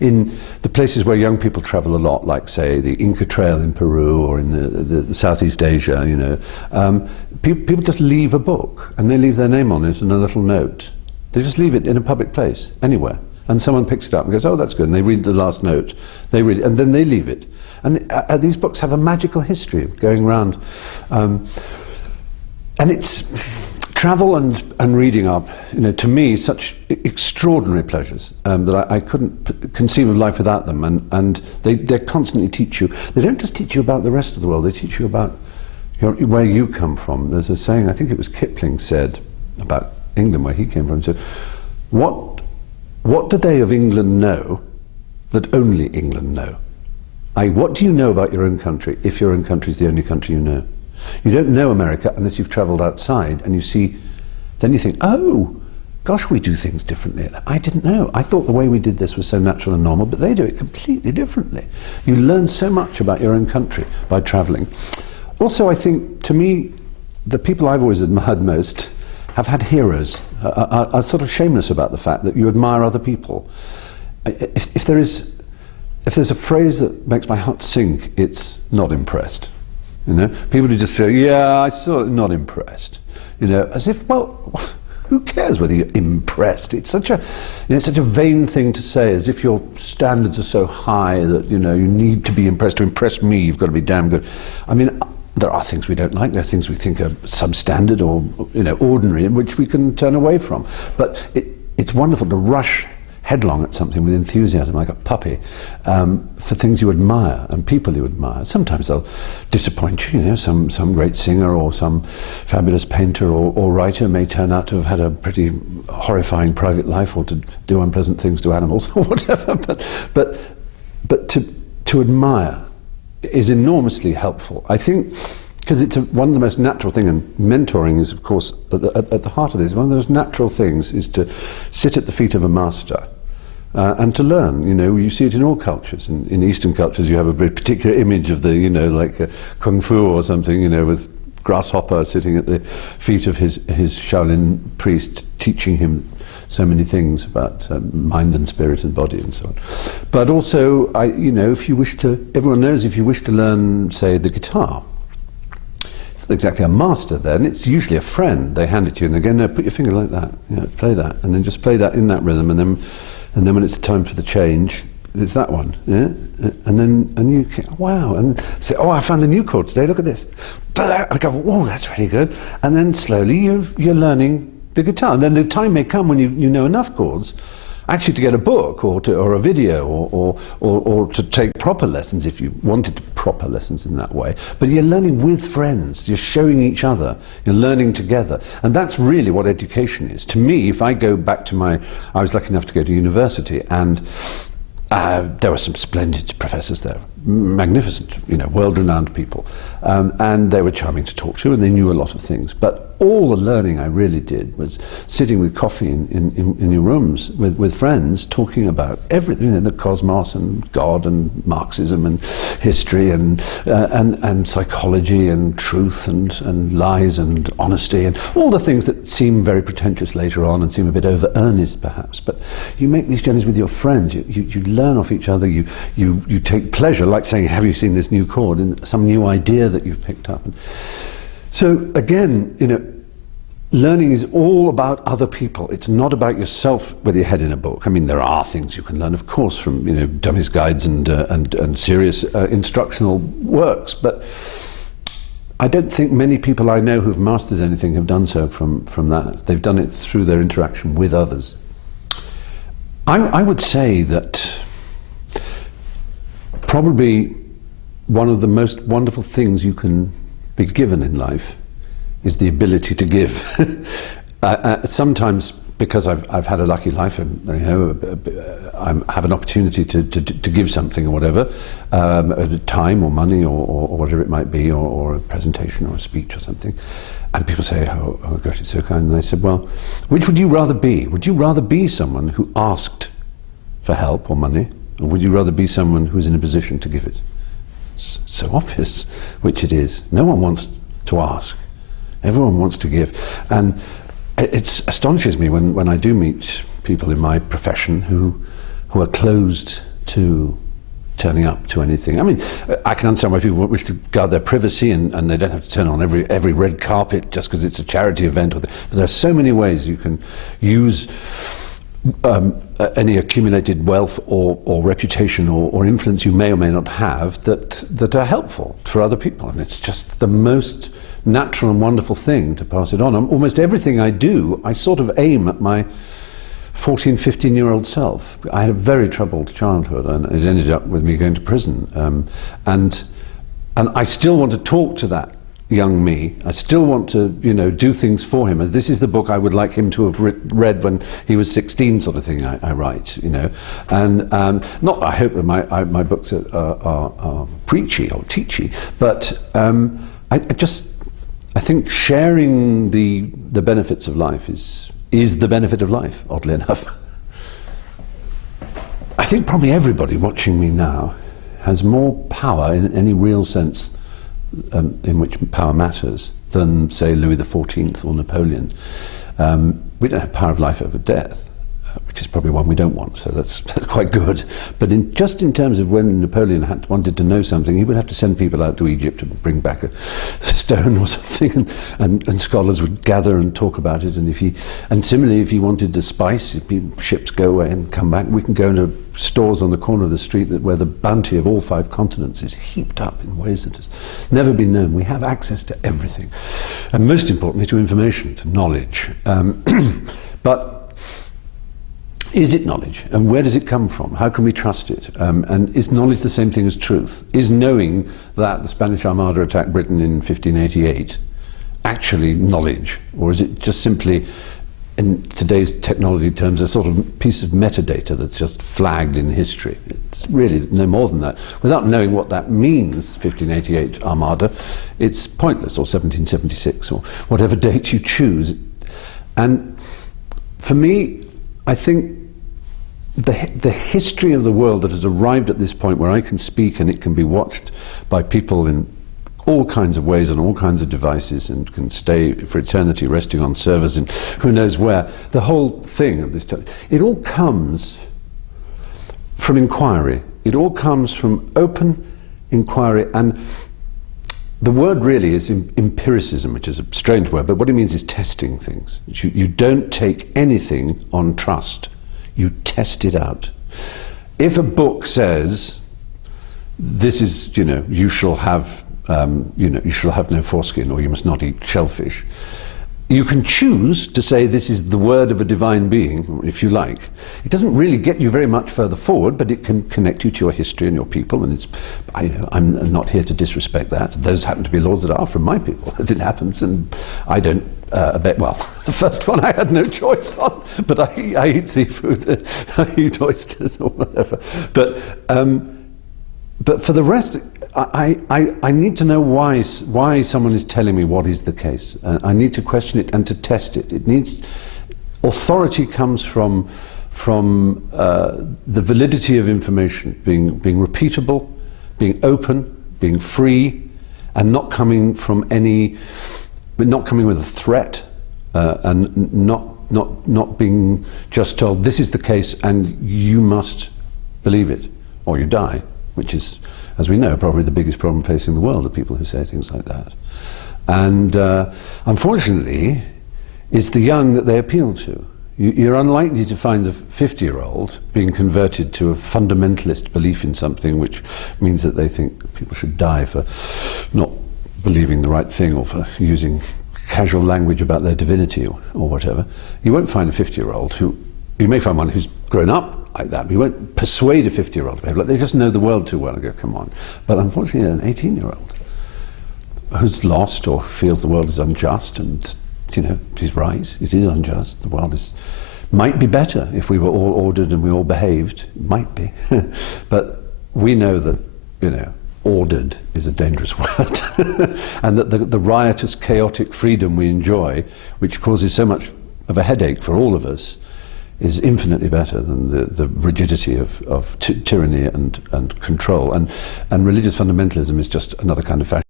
in the places where young people travel a lot, like say the Inca Trail in Peru or in the Southeast Asia, you know, people just leave a book and they leave their name on it and a little note. They just leave it in a public place, anywhere. And someone picks it up and goes, oh, that's good. And they read the last note. They read it, and then they leave it. And these books have a magical history of going around. And it's travel and reading are, you know, to me, such extraordinary pleasures that I couldn't conceive of life without them. And they constantly teach you. They don't just teach you about the rest of the world. They teach you about where you come from. There's a saying, I think it was Kipling said about England, where he came from. So, what do they of England know that only England know? What do you know about your own country if your own country is the only country you know? You don't know America unless you've travelled outside and you see, then you think, oh, gosh, we do things differently. I didn't know. I thought the way we did this was so natural and normal, but they do it completely differently. You learn so much about your own country by travelling. Also, I think, to me, the people I've always admired most have had heroes, are sort of shameless about the fact that you admire other people. If there's a phrase that makes my heart sink, it's not impressed. You know, people who just say, yeah, I saw it, not impressed. You know, as if, well, who cares whether you're impressed? It's such a, you know, such a vain thing to say, as if your standards are so high that, you know, you need to be impressed. To impress me, you've got to be damn good. I mean, there are things we don't like, there are things we think are substandard or, you know, ordinary, in which we can turn away from. But it's wonderful to rush headlong at something with enthusiasm, like a puppy, for things you admire and people you admire. Sometimes they'll disappoint you, you know, some great singer or some fabulous painter or writer may turn out to have had a pretty horrifying private life or to do unpleasant things to animals or whatever. But to admire is enormously helpful. I think, because it's one of the most natural things, and mentoring is, of course, at the heart of this. One of those natural things is to sit at the feet of a master and to learn. You know, you see it in all cultures. In Eastern cultures, you have a very particular image of the, you know, like Kung Fu or something, you know, with Grasshopper sitting at the feet of his Shaolin priest, teaching him so many things about mind and spirit and body and so on. But also, you know, if you wish to, everyone knows if you wish to learn, say, the guitar, it's not exactly a master then, it's usually a friend. They hand it to you and they go, no, put your finger like that, you know, play that, and then just play that in that rhythm, and then when it's time for the change, it's that one, yeah? And you wow, and say, oh, I found a new chord today, look at this. But I go, whoa, that's really good. And then slowly you're learning the guitar. And then the time may come when you know enough chords, actually to get a book or a video or to take proper lessons if you wanted proper lessons in that way. But you're learning with friends, you're showing each other, you're learning together. And that's really what education is. To me, if I go back to I was lucky enough to go to university, and there were some splendid professors there, magnificent, you know, world-renowned people, and they were charming to talk to, and they knew a lot of things. But all the learning I really did was sitting with coffee in your rooms with friends, talking about everything, you know, the cosmos and God and Marxism and history and psychology and truth and lies and honesty and all the things that seem very pretentious later on and seem a bit over-earnest perhaps. But you make these journeys with your friends, you learn off each other, you take pleasure, like saying, have you seen this new chord, in some new idea that you've picked up. And so again, you know, learning is all about other people. It's not about yourself with your head in a book. I mean, there are things you can learn, of course, from, you know, dummies guides and serious instructional works, but I don't think many people I know who've mastered anything have done so from that. They've done it through their interaction with others. I would say that probably one of the most wonderful things you can be given in life is the ability to give. Sometimes, because I've had a lucky life, and, you know, I have an opportunity to give something or whatever, time or money or whatever it might be, or a presentation or a speech or something, and people say, oh gosh, it's so kind, and I said, well, which would you rather be? Would you rather be someone who asked for help or money, or would you rather be someone who's in a position to give it? It's so obvious which it is. No one wants to ask. Everyone wants to give. And it astonishes me when I do meet people in my profession who who are closed to turning up to anything. I mean, I can understand why people wish to guard their privacy and they don't have to turn on every red carpet just because it's a charity event. But there are so many ways you can use any accumulated wealth or reputation or influence you may or may not have that are helpful for other people. And it's just the most natural and wonderful thing to pass it on. Almost everything I do, I sort of aim at my 14, 15-year-old self. I had a very troubled childhood, and it ended up with me going to prison. And I still want to talk to that young me. I still want to, do things for him. This is the book I would like him to have read when he was 16, sort of thing. I write, and not. I hope that my books are preachy or teachy, but I think sharing the benefits of life is the benefit of life, oddly enough. I think probably everybody watching me now has more power in any real sense in which power matters than, say, Louis XIV or Napoleon. We don't have power of life over death, which is probably one we don't want, so that's quite good. But just in terms of when Napoleon wanted to know something, he would have to send people out to Egypt to bring back a stone or something, and scholars would gather and talk about it. And similarly, if he wanted a spice, ships go away and come back. We can go into stores on the corner of the street where the bounty of all 5 continents is heaped up in ways that has never been known. We have access to everything, and most importantly, to information, to knowledge. But is it knowledge? And where does it come from? How can we trust it? And is knowledge the same thing as truth? Is knowing that the Spanish Armada attacked Britain in 1588 actually knowledge? Or is it just simply, in today's technology terms, a sort of piece of metadata that's just flagged in history? It's really no more than that. Without knowing what that means, 1588 Armada, it's pointless, or 1776, or whatever date you choose. And for me, I think the history of the world that has arrived at this point where I can speak and it can be watched by people in all kinds of ways and all kinds of devices and can stay for eternity resting on servers in who knows where, the whole thing of this, it all comes from inquiry. It all comes from open inquiry, and the word really is empiricism, which is a strange word, but what it means is testing things. You don't take anything on trust. You test it out. If a book says, this is, you shall have, you shall have no foreskin, or you must not eat shellfish, you can choose to say this is the word of a divine being, if you like. It doesn't really get you very much further forward, but it can connect you to your history and your people, and it's, I'm not here to disrespect that. Those happen to be laws that are from my people, as it happens, and I don't well, the first one I had no choice on, but I eat seafood, I eat oysters or whatever. But for the rest, I need to know why someone is telling me what is the case. I need to question it and to test it. Authority comes from the validity of information, being repeatable, being open, being free, and not coming with a threat, and not being just told this is the case and you must believe it or you die, which is, as we know, probably the biggest problem facing the world, the people who say things like that. And unfortunately, it's the young that they appeal to. You're unlikely to find the 50-year-old being converted to a fundamentalist belief in something, which means that they think people should die for not believing the right thing or for using casual language about their divinity or whatever. You won't find a 50-year-old you may find one who's grown up like that, but you won't persuade a 50-year-old to behave like they just know the world too well and go, come on. But unfortunately, an 18-year-old who's lost or feels the world is unjust, and he's right, it is unjust, the world might be better if we were all ordered and we all behaved, it might be. But we know that, ordered is a dangerous word, and that the riotous, chaotic freedom we enjoy, which causes so much of a headache for all of us, is infinitely better than the rigidity of tyranny and control. And religious fundamentalism is just another kind of fascism.